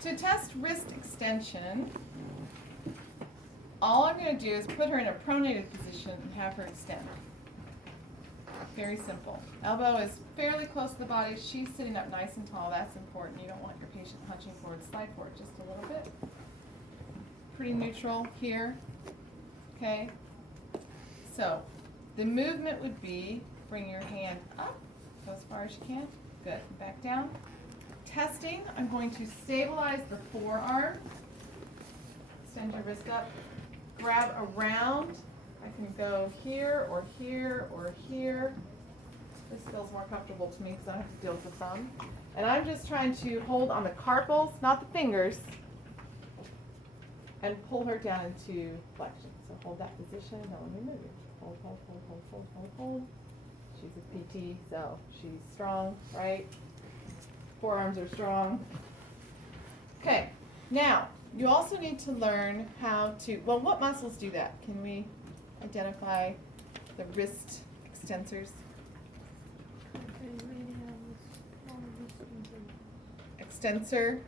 to test wrist extension, all I'm going to do is put her in a pronated position and have her extend. Very simple. Elbow is fairly close to the body. She's sitting up nice and tall. That's important. You don't want your patient hunching forward. Slide forward just a little bit. Pretty neutral here. Okay. So the movement would be bring your hand up, go as far as you can. Good. Back down. Testing, I'm going to stabilize the forearm. Extend your wrist up. Grab around. I can go here or here or here. This feels more comfortable to me because I don't have to deal with the thumb. And I'm just trying to hold on the carpals, not the fingers, and pull her down into flexion. So hold that position. Don't let me move you. Hold, hold, hold, hold, hold, hold, hold. She's a PT, so she's strong, right? Forearms are strong. Okay, now you also need to learn how to, well, what muscles do that? Can we identify the wrist extensors? Extensor,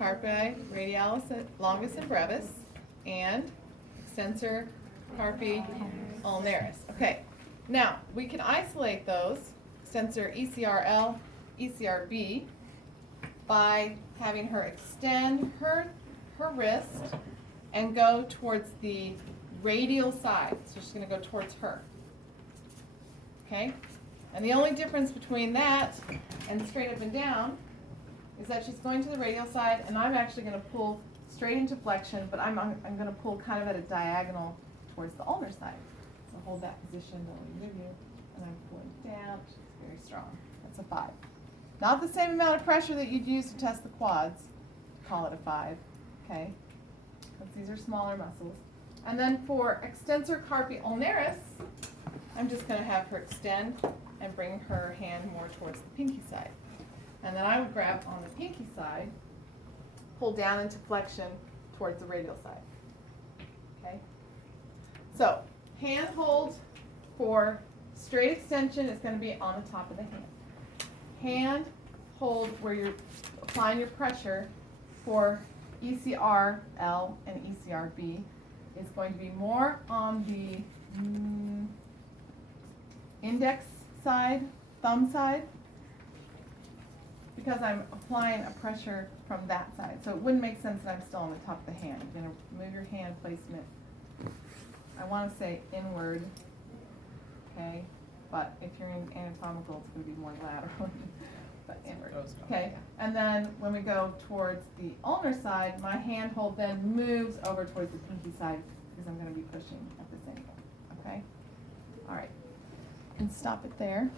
carpi, radialis, longus and brevis, and extensor, carpi, ulnaris. Okay, now we can isolate those, extensor ECRL, ECRB, by having her extend her wrist and go towards the radial side. So she's going to go towards her. Okay? And the only difference between that and straight up and down is that she's going to the radial side, and I'm actually going to pull straight into flexion, but I'm going to pull kind of at a diagonal towards the ulnar side. So hold that position, don't move you, and I'm pulling down. She's very strong. That's a 5. Not the same amount of pressure that you'd use to test the quads. Call it a 5. Okay? Because these are smaller muscles. And then for extensor carpi ulnaris, I'm just going to have her extend and bring her hand more towards the pinky side. And then I would grab on the pinky side, pull down into flexion towards the radial side. Okay? So, hand hold for straight extension is going to be on the top of the hand. Hand hold where you're applying your pressure for ECRL and ECRB is going to be more on the index side, thumb side, because I'm applying a pressure from that side. So it wouldn't make sense that I'm still on the top of the hand. You're going to move your hand placement, I want to say inward, okay? But if you're in anatomical, it's going to be more lateral, but inward. Okay, and then when we go towards the ulnar side, my hand hold then moves over towards the pinky side because I'm going to be pushing at this angle, okay? All right, and stop it there.